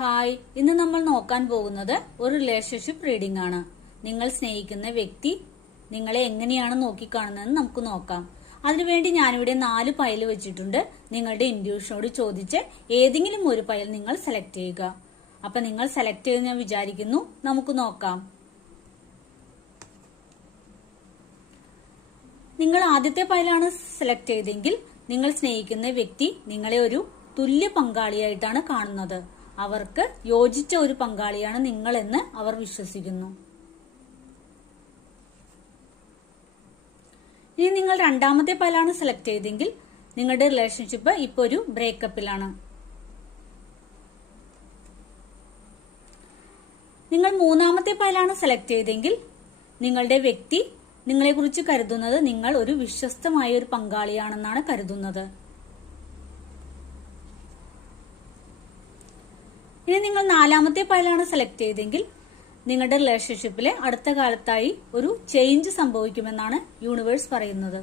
Hi, ഇന്ന് നമ്മൾ നോക്കാൻ പോകുന്നത് ഒരു റിലേഷൻഷിപ്പ് റീഡിംഗ് ആണ്. നിങ്ങൾ സ്നേഹിക്കുന്ന വ്യക്തി നിങ്ങളെ എങ്ങനെയാണ് നോക്കിക്കാണുന്നതെന്ന് നമുക്ക് നോക്കാം. അതിനുവേണ്ടി ഞാനിവിടെ 4 പൈൽ വെച്ചിട്ടുണ്ട്. നിങ്ങളുടെ ഇൻഡ്യൂഷനോട് ചോദിച്ച് ഏതെങ്കിലും ഒരു പൈൽ നിങ്ങൾ സെലക്ട് ചെയ്യുക. അപ്പൊ നിങ്ങൾ സെലക്ട് ചെയ്ത് ഞാൻ വിചാരിക്കുന്നു. നമുക്ക് നോക്കാം. നിങ്ങൾ ആദ്യത്തെ പൈലാണ് സെലക്ട് ചെയ്തെങ്കിൽ നിങ്ങൾ സ്നേഹിക്കുന്ന വ്യക്തി നിങ്ങളെ ഒരു തുല്യ പങ്കാളിയായിട്ടാണ് കാണുന്നത്. അവർക്ക് യോജിച്ച ഒരു പങ്കാളിയാണ് നിങ്ങളെന്ന് അവർ വിശ്വസിക്കുന്നു. ഇനി നിങ്ങൾ രണ്ടാമത്തെ പൈലാണ് സെലക്ട് ചെയ്തെങ്കിൽ നിങ്ങളുടെ റിലേഷൻഷിപ്പ് ഇപ്പൊ ഒരു ബ്രേക്കപ്പിലാണ്. നിങ്ങൾ മൂന്നാമത്തെ പൈലാണ് സെലക്ട് ചെയ്തെങ്കിൽ നിങ്ങളുടെ വ്യക്തി നിങ്ങളെ കുറിച്ച് കരുതുന്നത് നിങ്ങൾ ഒരു വിശ്വസ്തമായ ഒരു പങ്കാളിയാണെന്നാണ് കരുതുന്നത്. ഇനി നിങ്ങൾ നാലാമത്തെ പൈലാണ് സെലക്ട് ചെയ്തെങ്കിൽ നിങ്ങളുടെ റിലേഷൻഷിപ്പിലെ അടുത്ത കാലത്തായി ഒരു ചേഞ്ച് സംഭവിക്കുമെന്നാണ് യൂണിവേഴ്സ് പറയുന്നത്.